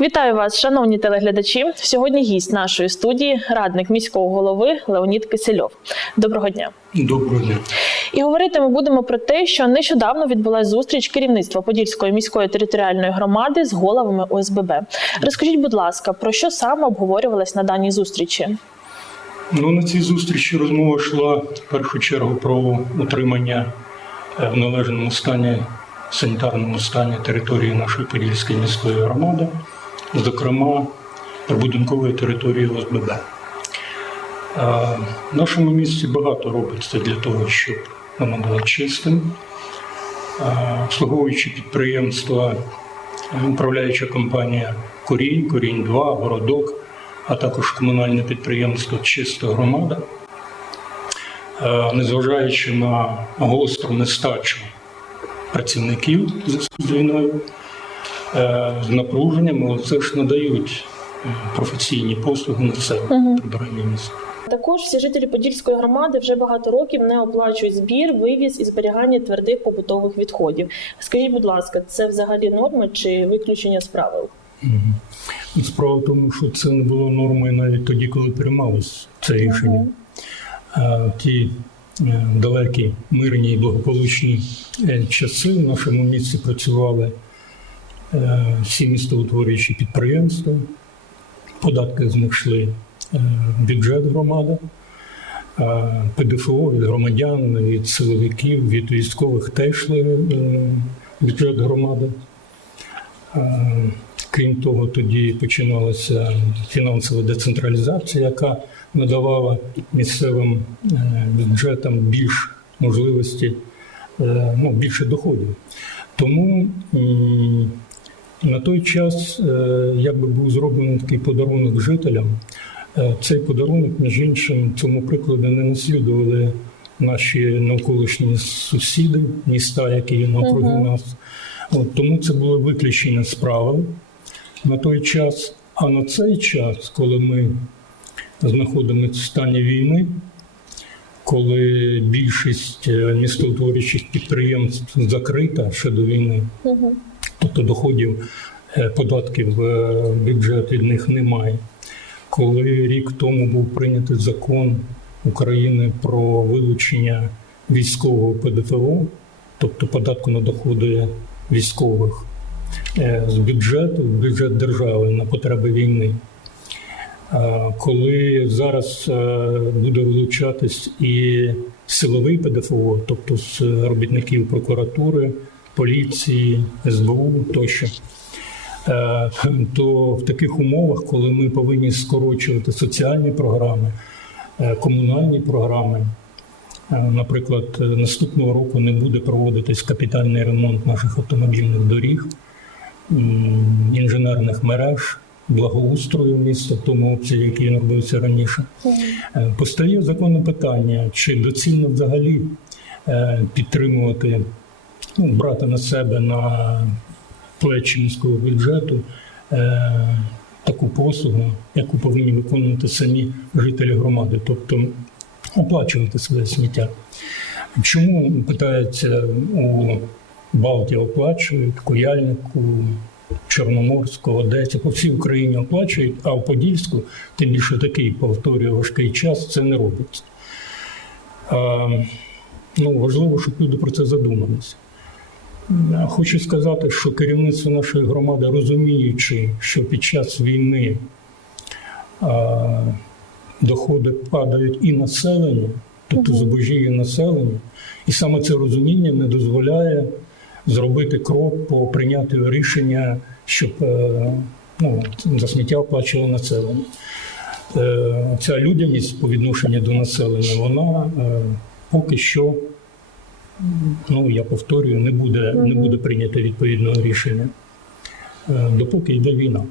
Вітаю вас, шановні телеглядачі. Сьогодні гість нашої студії, радник міського голови Леонід Кисельов. Доброго дня. Доброго дня. І говорити ми будемо про те, що нещодавно відбулася зустріч керівництва Подільської міської територіальної громади з головами ОСББ. Розкажіть, будь ласка, про що саме обговорювалось на даній зустрічі? Ну, на цій зустрічі розмова йшла в першу чергу про утримання е, в належному стані, санітарному стані території нашої Подільської міської громади, зокрема прибудинкової території ОСББ. Е, В нашому місті багато робиться для того, щоб воно було чистим. Е, Обслуговуючи підприємства, е, управляюча компанія Корінь, Корінь 2, Городок, а також комунальне підприємство Чиста громада, незважаючи на гостру нестачу працівників з війною, напруженням, але все ж надають е, професійні послуги населенню прибирання міста. Також всі жителі Подільської громади вже багато років не оплачують збір, вивіз і зберігання твердих побутових відходів. Скажіть, будь ласка, це взагалі норма чи виключення з правил? Справа в тому, що це не було нормою навіть тоді, коли приймалось це рішення. А Ті е, далекі, мирні і благополучні е, часи в нашому місті працювали е, всі містоутворюючі підприємства, податки з них йшли е, бюджет громади, ПДФО від громадян, від силовиків, від військових теж йшли е, в бюджет громади. Е, Крім того, тоді починалася фінансова децентралізація, яка надавала місцевим е, бюджетам більш можливості, е, ну, більше доходів. Тому на той час е, якби був зроблений такий подарунок жителям. Е, Цей подарунок, між іншим, цьому прикладу не наслідували наші навколишні сусіди, міста, які є навкруги Мгм. нас. От, тому це було виключення з правил на той час. А на цей час, коли ми знаходимося в стані війни, коли більшість е, містоутворюючих підприємств закрита ще до війни, Угу. Тобто доходів е, податків е, в бюджет від них немає. Коли рік тому був прийнятий закон України про вилучення військового ПДФО, тобто податку на доходи військових е, з бюджету, в бюджет держави на потреби війни. Е, Коли зараз е, буде вилучатись і силовий ПДФО, тобто з робітників прокуратури, поліції, СБУ тощо, е, то в таких умовах, коли ми повинні скорочувати соціальні програми, е, комунальні програми, е, наприклад, наступного року не буде проводитись капітальний ремонт наших автомобільних доріг, інженерних мереж, благоустрою міста в тому обсязі, який він робився раніше. Постає законне питання, чи доцільно взагалі підтримувати, ну, брати на себе на плечі міського бюджету е, таку послугу, яку повинні виконувати самі жителі громади, тобто оплачувати своє сміття. Чому питається у Балті оплачують, Куяльнику, Чорноморську, Одесі, по всій Україні оплачують, а в Подільську, тим більше такий повторюю важкий час, це не робиться. А, ну, важливо, щоб люди про це задумалися. Хочу сказати, що керівництво нашої громади, розуміючи, що під час війни доходи падають і населенню, тобто зубожіє населення, і саме це розуміння не дозволяє зробити крок по прийняттю рішення, щоб е, ну, за сміття оплачувало населення. Е, Ця людяність по відношенню до населення, вона е, поки що, ну я повторюю, не буде, не буде прийнято відповідного рішення, е, допоки йде війна.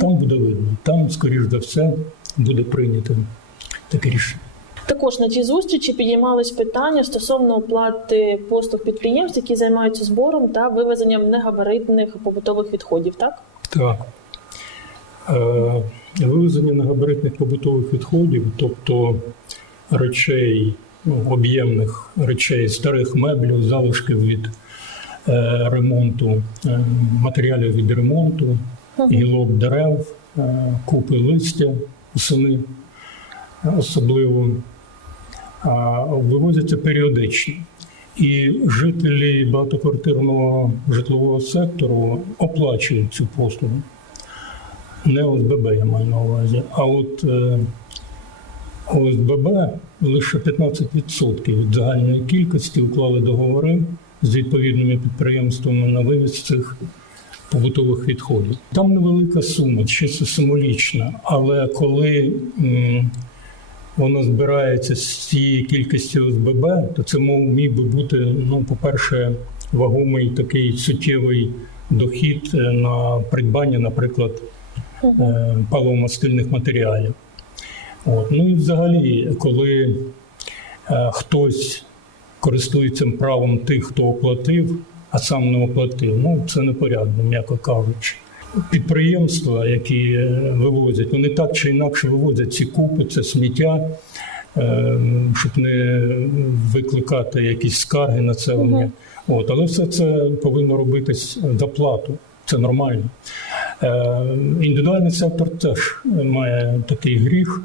Там буде видно, там, скоріш за все, буде прийнято таке рішення. Також на цій зустрічі підіймались питання стосовно оплати послуг підприємств, які займаються збором та вивезенням негабаритних побутових відходів. Так Так. Е, Вивезення негабаритних побутових відходів, тобто речей, об'ємних речей, старих меблів, залишків від е, ремонту, е, матеріалів від ремонту, гілок дерев, е, купи листя, осени е, особливо. Вивозяться періодично. І жителі багатоквартирного житлового сектору оплачують цю послугу. Не ОСББ я маю на увазі. А от ОСББ лише 15% від загальної кількості уклали договори з відповідними підприємствами на вивіз цих побутових відходів. Там невелика сума, чисто символічна, але коли вона збирається з цієї кількості ОСББ, то це міг би бути, ну, по-перше, вагомий такий суттєвий дохід е, на придбання, наприклад, е, паливомастильних матеріалів. От. Ну і взагалі, коли е, хтось користується правом тих, хто оплатив, а сам не оплатив, ну це непорядно, м'яко кажучи. Підприємства, які е, вивозять, вони так чи інакше вивозять ці купи, це сміття, е, щоб не викликати якісь скарги населення. От, але все це повинно робитись за плату. Це нормально. Е, індивідуальний сектор теж має такий гріх,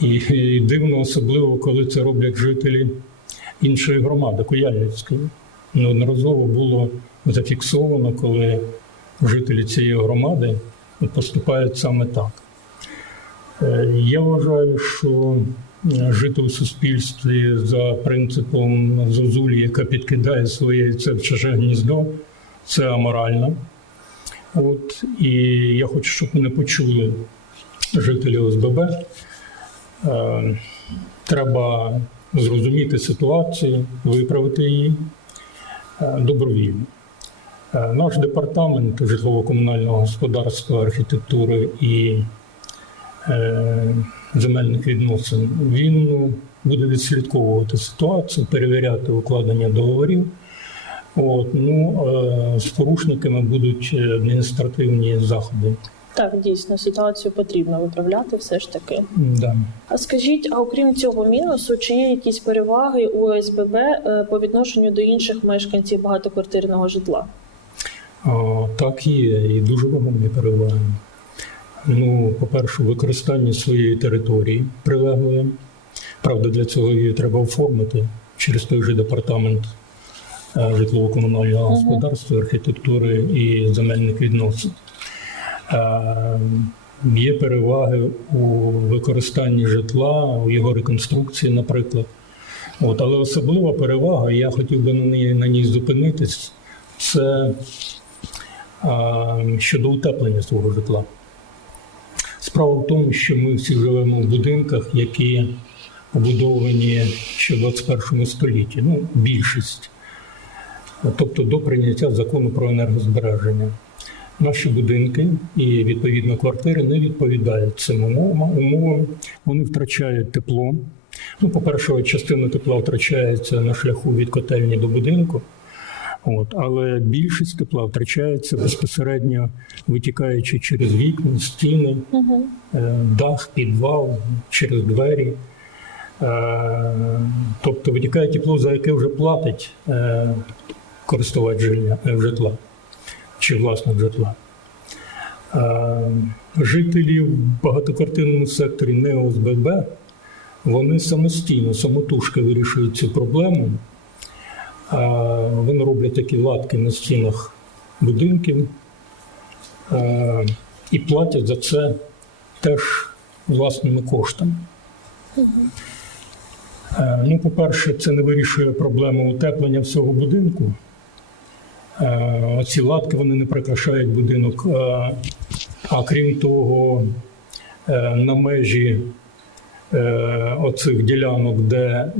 і, і дивно, особливо, коли це роблять жителі іншої громади, Куяльницької. Неодноразово було зафіксовано, коли жителі цієї громади поступають саме так. Е, Я вважаю, що е, жити у суспільстві за принципом зозулі, яка підкидає своє в чуже гніздо, це аморально. От, і я хочу, щоб мене почули жителі ОСББ. Е, Треба зрозуміти ситуацію, виправити її е, добровільно. Е, Наш департамент житлово-комунального господарства, архітектури і е, земельних відносин він буде відслідковувати ситуацію, перевіряти укладення договорів. От, ну, з порушниками будуть адміністративні заходи. Так, дійсно, ситуацію потрібно виправляти все ж таки. Да. А скажіть, а окрім цього мінусу, чи є якісь переваги у ОСББ е, по відношенню до інших мешканців багатоквартирного житла? А, Так є, і дуже вагомі переваги. Ну, по-перше, використання своєї території прилеглої. Правда, для цього її треба оформити через той же департамент е, житлово-комунального господарства, архітектури і земельних відносин. Е, Є переваги у використанні житла, у його реконструкції, наприклад. От, але особлива перевага, я хотів би на ній, на ній зупинитись, це а, щодо утеплення свого житла. Справа в тому, що ми всі живемо в будинках, які побудовані ще в 21 столітті, ну, більшість, тобто до прийняття закону про енергозбереження. Наші будинки і відповідно квартири не відповідають цим умовам. умовам. Вони втрачають тепло. Ну, по-перше, частина тепла втрачається на шляху від котельні до будинку. От, але більшість тепла втрачається безпосередньо витікаючи через вікна, стіни, е, дах, підвал, через двері. Е, Тобто витікає тепло, за яке вже платить е, користувач житла чи власник житла. Е, Жителі в багатоквартирному секторі не ОСББ, вони самостійно, самотужки вирішують цю проблему. Е, Вони роблять такі латки на стінах будинків е, і платять за це теж власними коштами. Ну, по-перше, це не вирішує проблему утеплення всього будинку. Е, Оці латки вони не прикрашають будинок. Е, А крім того, е, на межі оцих ділянок, де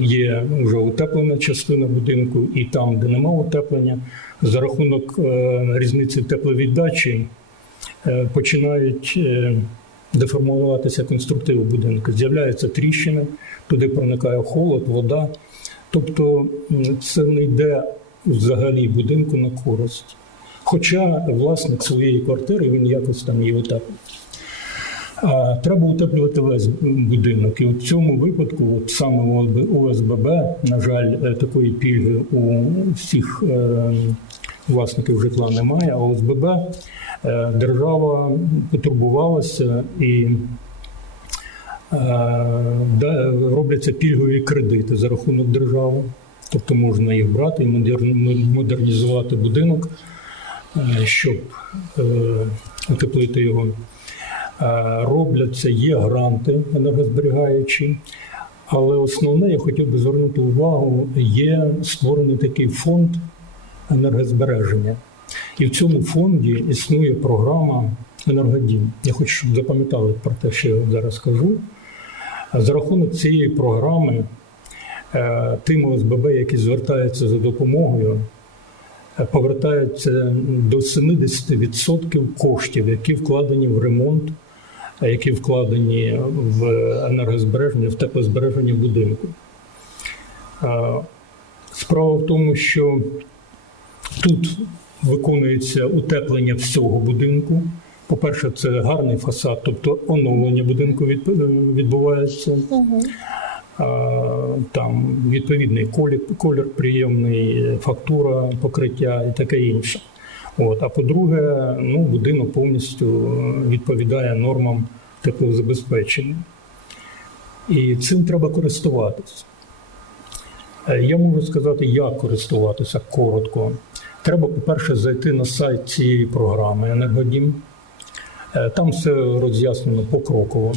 є вже утеплена частина будинку, і там, де немає утеплення, за рахунок різниці тепловіддачі починають деформуватися конструктиви будинку. З'являються тріщини, туди проникає холод, вода. Тобто це не йде взагалі будинку на користь. Хоча власник своєї квартири він якось там її утеплює. А, Треба утеплювати весь будинок. І в цьому випадку, от саме ОСББ, на жаль, е, такої пільги у всіх е, власників житла немає, а ОСББ е, держава потурбувалася і робляться пільгові кредити за рахунок держави. Тобто можна їх брати і модернізувати будинок, е, щоб е, утеплити його. Е, Робляться, є гранти енергозберігаючі. Але основне, я хотів би звернути увагу, є створений такий фонд енергозбереження. І в цьому фонді існує програма Енергодім. Я хочу, щоб запам'ятали про те, що я зараз скажу. За рахунок цієї програми тим ОСББ, які звертаються за допомогою, е, повертаються до 70% коштів, які вкладені в ремонт, е, які вкладені в енергозбереження, в теплозбереження будинку. Е, Справа в тому, що тут виконується утеплення всього будинку. По-перше, це гарний фасад, тобто оновлення будинку від- відбувається. Там відповідний колір, колір приємний, фактура, покриття і таке інше. От. А по-друге, ну, будинок повністю відповідає нормам теплозабезпечення. І цим треба користуватися. Е, Я можу сказати, як користуватися коротко. Треба, по-перше, зайти на сайт цієї програми Енергодім. Е, Там все роз'яснено покроково.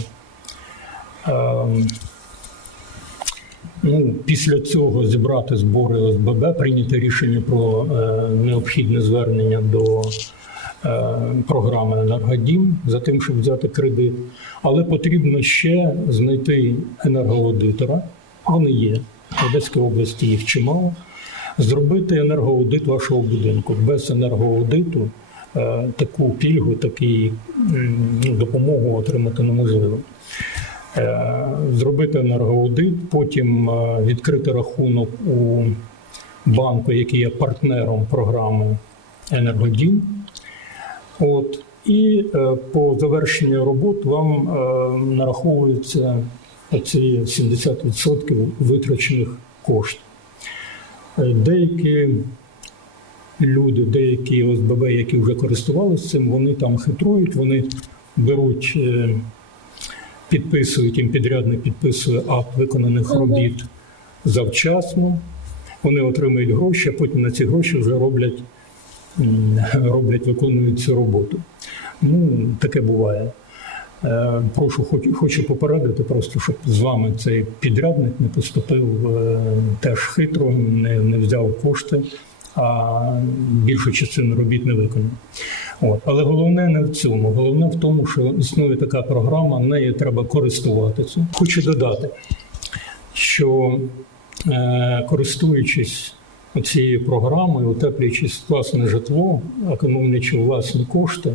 Ну, після цього зібрати збори ОСББ, прийняти рішення про е, необхідне звернення до е, програми Енергодім за тим, щоб взяти кредит. Але потрібно ще знайти енергоаудитора. Вони є в Одеській області їх чимало. Зробити енергоаудит вашого будинку. Без енергоаудиту е, таку пільгу, таку допомогу отримати неможливо. Е, Зробити енергоаудит, потім е, відкрити рахунок у банку, який є партнером програми Енергодім. От, і е, по завершенню робот вам нараховується ці 70% витрачених коштів. Деякі люди, деякі ОСББ, які вже користувалися цим, вони там хитрують, вони беруть, підписують, їм підрядник підписує акт виконаних робіт завчасно. Вони отримують гроші, а потім на ці гроші вже роблять, роблять виконують цю роботу. Ну, таке буває. Е, Прошу, хоч- хочу попередити, просто щоб з вами цей підрядник не поступив е, теж хитро, не, не взяв кошти, а більшу частину робіт не виконав. От. Але головне не в цьому. Головне в тому, що існує така програма, нею треба користуватися. Хочу додати, що е, користуючись цією програмою, утеплюючись власне житло, економлячи власні кошти,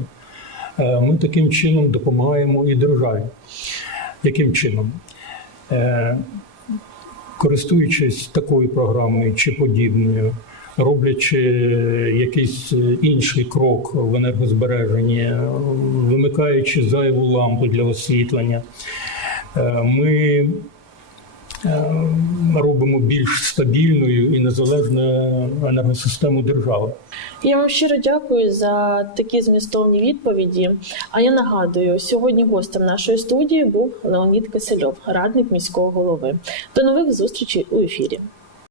е, ми таким чином допомагаємо і державі. Яким чином? Е, Користуючись такою програмою чи подібною, роблячи якийсь інший крок в енергозбереженні, вимикаючи зайву лампу для освітлення, е, ми е, робимо більш стабільною і незалежною енергосистему держави. Я вам щиро дякую за такі змістовні відповіді. А я нагадую, сьогодні гостем нашої студії був Леонід Кисельов, радник міського голови. До нових зустрічей у ефірі.